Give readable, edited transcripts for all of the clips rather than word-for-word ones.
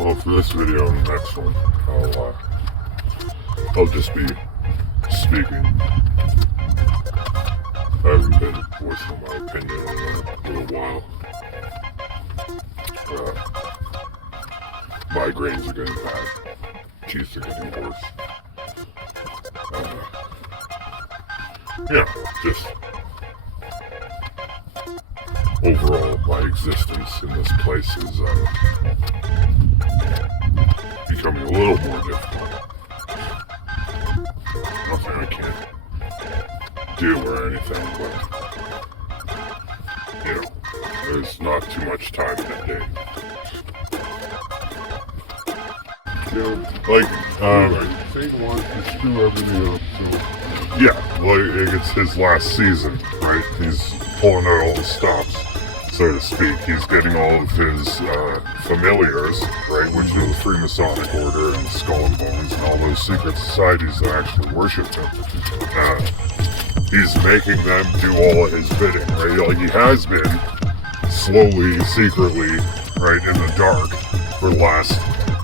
Well, for this video and the next one, I'll just be speaking. I haven't been voicing my opinion in a little while. Migraines are getting bad. Teeth are getting worse. Just overall, my existence in this place is becoming a little more difficult. Nothing I can't do or anything, but there's not too much time in a day. Satan wants to screw everything up, so... Yeah, it's his last season, right? He's pulling out all the stops, so to speak. He's getting all of his familiars, right, which are the Freemasonic Order and Skull and Bones and all those secret societies that actually worship him. He's making them do all of his bidding, right? Like he has been slowly, secretly, right, in the dark for the last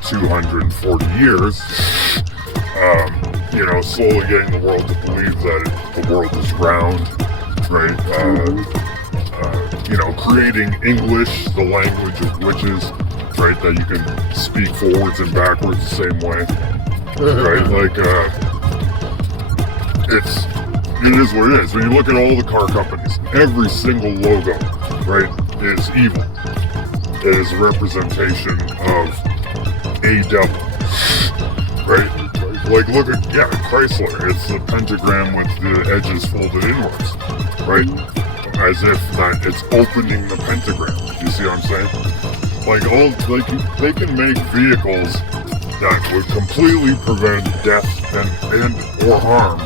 240 years. Slowly getting the world to believe that the world is round, right? Creating English, the language of witches, right? That you can speak forwards and backwards the same way, right? It is what it is. When you look at all the car companies, every single logo, right, is evil. It is a representation of a devil, right? Like, look at, Chrysler. It's the pentagram with the edges folded inwards, right? As if that it's opening the pentagram. You see what I'm saying? They can make vehicles that would completely prevent death and or harm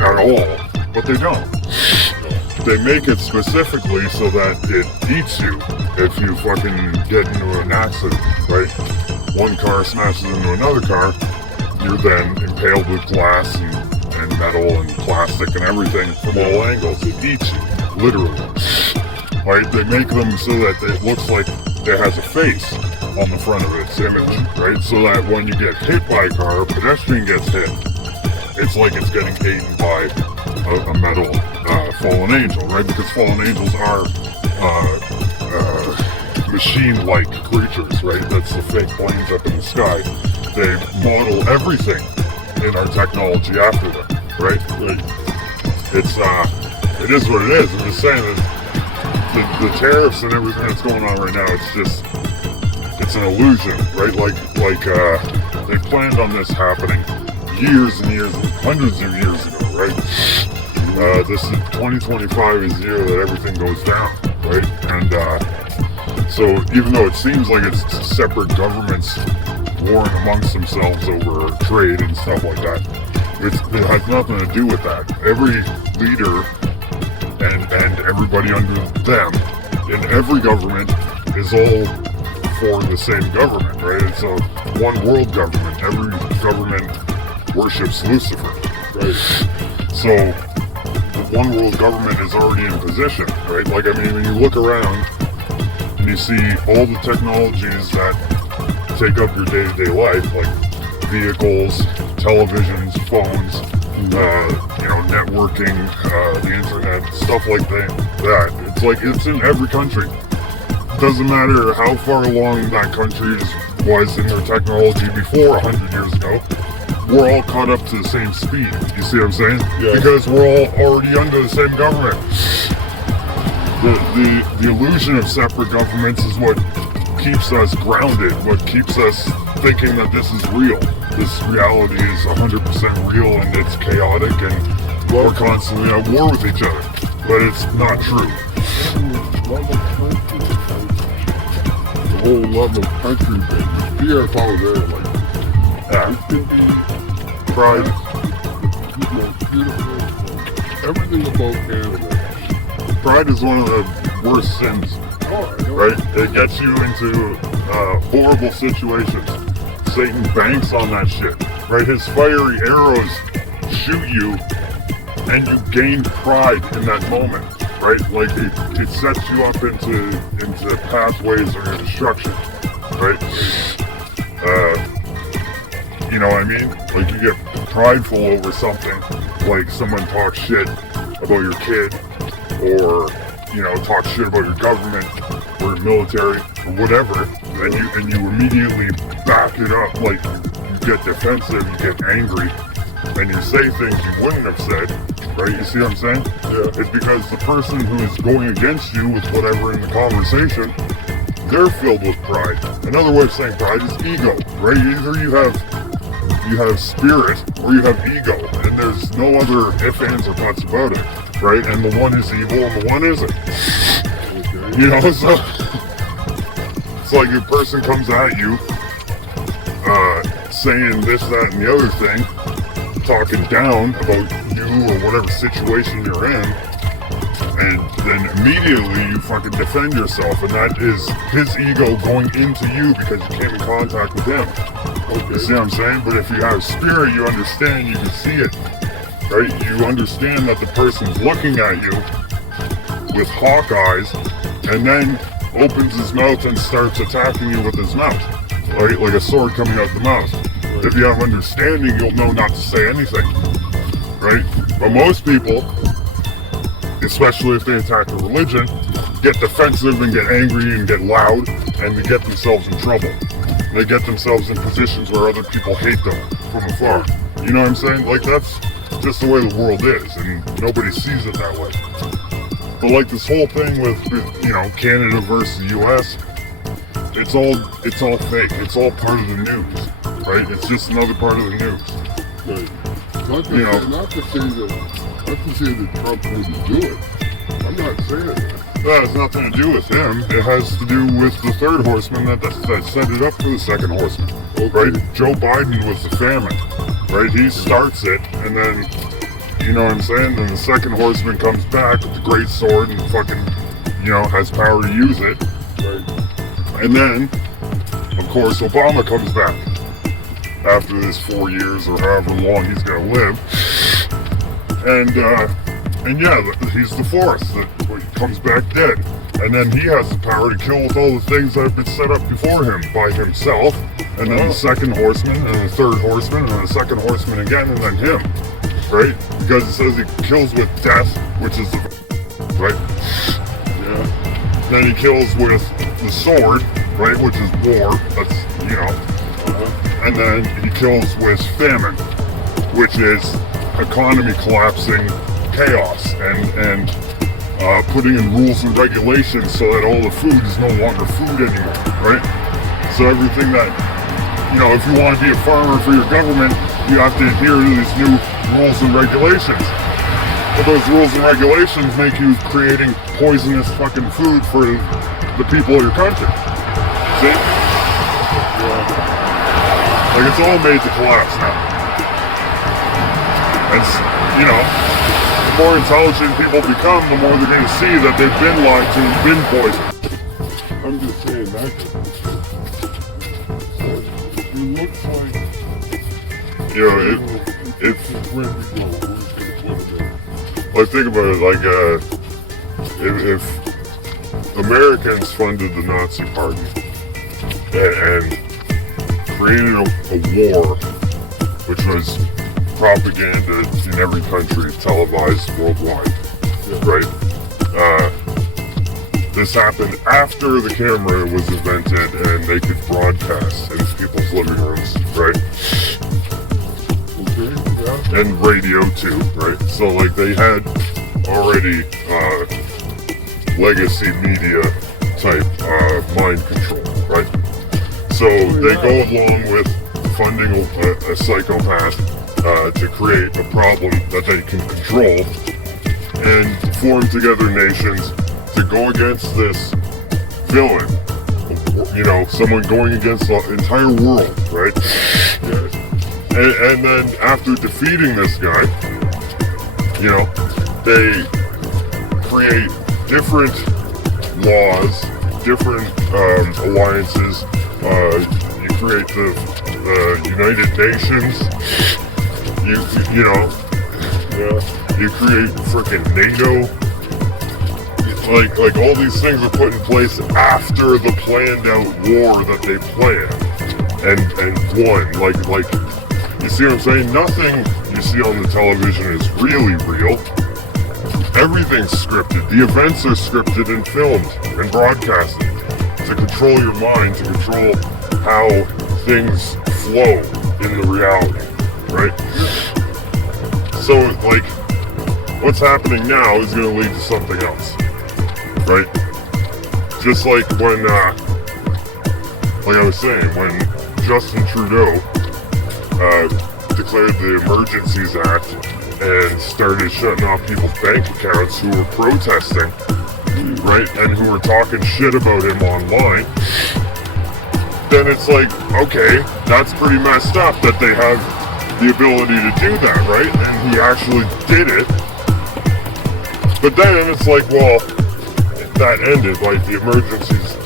at all, but they don't. They make it specifically so that it eats you if you fucking get into an accident, right? One car smashes into another car, you're then impaled with glass and metal and plastic and everything from all angles. It eats you, literally. Right? They make them so that it looks like it has a face on the front of its image, right? So that when you get hit by a car, a pedestrian gets hit, it's like it's getting eaten by a metal fallen angel, right? Because fallen angels are machine-like creatures, right? That's the fake planes up in the sky. They model everything in our technology after them, right? It is what it is. I'm just saying that the tariffs and everything that's going on right now, it's an illusion, right? They planned on this happening years and years, hundreds of years ago, right? This is 2025 is the year that everything goes down, right? And so even though it seems like it's separate governments warring amongst themselves over trade and stuff like that, it has nothing to do with that. Every leader and everybody under them in every government is all for the same government, right? It's a one world government. Every government worships Lucifer, right? So the one world government is already in position, right? When you look around and you see all the technologies that take up your day-to-day life, like vehicles, televisions, phones, networking, the internet, stuff like that. It's in every country. It doesn't matter how far along that country was in their technology before 100 years ago. We're all caught up to the same speed. You see what I'm saying? Yeah. Because we're all already under the same government. The illusion of separate governments is what keeps us grounded, what keeps us thinking that this is real. This reality is 100% real and it's chaotic and we're constantly at war with each other. But it's not true. The whole love of country thing. Fear of how they're it can be pride. Beautiful. Everything about Canada. Pride is one of the worst sins. Right? It gets you into horrible situations. Satan banks on that shit. Right? His fiery arrows shoot you and you gain pride in that moment. Right? It sets you up into pathways of destruction. Right? You know what I mean? Like you get prideful over something, like someone talks shit about your kid, or you know, talk shit about your government or your military or whatever, and you immediately back it up, like you get defensive, you get angry, and you say things you wouldn't have said, right? You see what I'm saying? Yeah. It's because the person who is going against you with whatever in the conversation, they're filled with pride. Another way of saying pride is ego, right? Either you have spirit or you have ego, and there's no other ifs, ands, or buts about it, right? And the one is evil and the one isn't. Okay. You know, so it's like a person comes at you saying this, that, and the other thing, talking down about you or whatever situation you're in, and then immediately you fucking defend yourself, and that is his ego going into you because you came in contact with him. Okay. You see what I'm saying? But if you have spirit, you understand, you can see it, right? You understand that the person's looking at you with hawk eyes, and then opens his mouth and starts attacking you with his mouth, right? Like a sword coming out the mouth. If you have understanding, you'll know not to say anything, right? But most people, especially if they attack a religion, get defensive and get angry and get loud, and they get themselves in trouble. They get themselves in positions where other people hate them from afar. You know what I'm saying? Like, that's just the way the world is, and nobody sees it that way. But like this whole thing with you know, Canada versus US, it's all fake. It's all part of the news, right? It's just another part of the news. Right. Not to say that Trump wouldn't do it. I'm not saying that. That has nothing to do with him. It has to do with the third horseman that set it up for the second horseman. Okay. Right? Joe Biden was the famine. Right? He starts it, and then, you know what I'm saying? Then the second horseman comes back with the great sword and fucking, you know, has power to use it. Right. And then, of course, Obama comes back after this 4 years or however long he's gonna live. And yeah, he's the fourth that comes back dead. And then he has the power to kill with all the things that have been set up before him by himself. And then the second horseman, and the third horseman, and then the second horseman again, and then him. Right? Because it says he kills with death, which is the... Right? Yeah. Then he kills with the sword, right? Which is war. That's, you know. And then he kills with famine, which is economy collapsing, chaos, and putting in rules and regulations so that all the food is no longer food anymore, right? So everything that, you know, if you want to be a farmer for your government, you have to adhere to these new rules and regulations. But those rules and regulations make you creating poisonous fucking food for the people of your country. See? Like, it's all made to collapse now. And, you know, the more intelligent people become, the more they're going to see that they've been lied to and been poisoned. I'm just saying that. It looks like... You know, if Where we go, like, think about it, like, if Americans funded the Nazi Party and created a war, which was propaganda in every country, televised worldwide, right? This happened after the camera was invented and they could broadcast in people's living rooms, right? Okay, yeah. And radio too, right? So like they had already legacy media type mind control, right? So they go along with funding a psychopath to create a problem that they can control and form together nations to go against this villain. You know, someone going against the entire world, right? Yes. And then after defeating this guy, you know, they create different laws, different alliances. You create the United Nations. You know, you create freaking NATO. Like all these things are put in place after the planned out war that they planned. and won. Like, you see what I'm saying? Nothing you see on the television is really real. Everything's scripted. The events are scripted and filmed and broadcasted to control your mind, to control how things flow in the reality, right? So, like, what's happening now is going to lead to something else, right? Just like when, like I was saying, when Justin Trudeau declared the Emergencies Act and started shutting off people's bank accounts who were protesting, right, and who were talking shit about him online, then it's like, okay, that's pretty messed up that they have the ability to do that, right? And he actually did it. But then it's like, well, that ended, like the Emergencies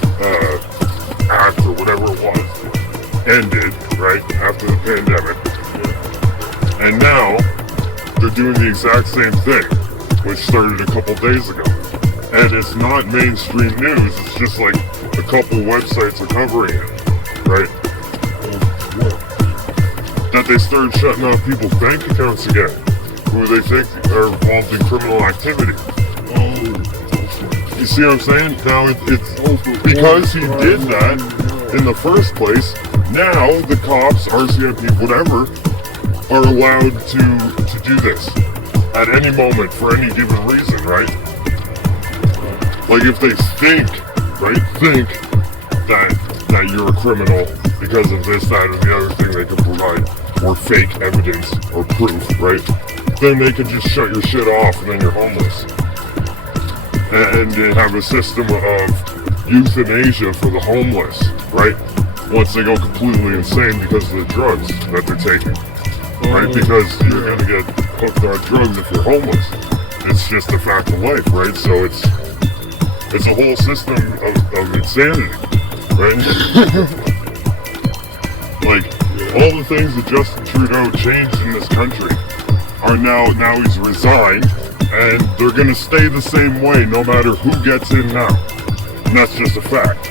Act or whatever it was, ended, right, after the pandemic. And now, they're doing the exact same thing, which started a couple days ago. And it's not mainstream news, it's just like a couple websites are covering it, right? That they started shutting off people's bank accounts again, who they think are involved in criminal activity. You see what I'm saying? Now it's because he did that in the first place, now the cops, RCMP, whatever, are allowed to do this at any moment for any given reason, right? Like if they think that you're a criminal because of this, that, or the other thing they can provide, or fake evidence or proof, right? Then they can just shut your shit off and then you're homeless. And they have a system of euthanasia for the homeless, right? Once they go completely insane because of the drugs that they're taking. Right, because you're gonna get hooked on drugs if you're homeless. It's just a fact of life, right? So it's a whole system of insanity, right? Like all the things that Justin Trudeau changed in this country are now he's resigned, and they're gonna stay the same way no matter who gets in now, and that's just a fact.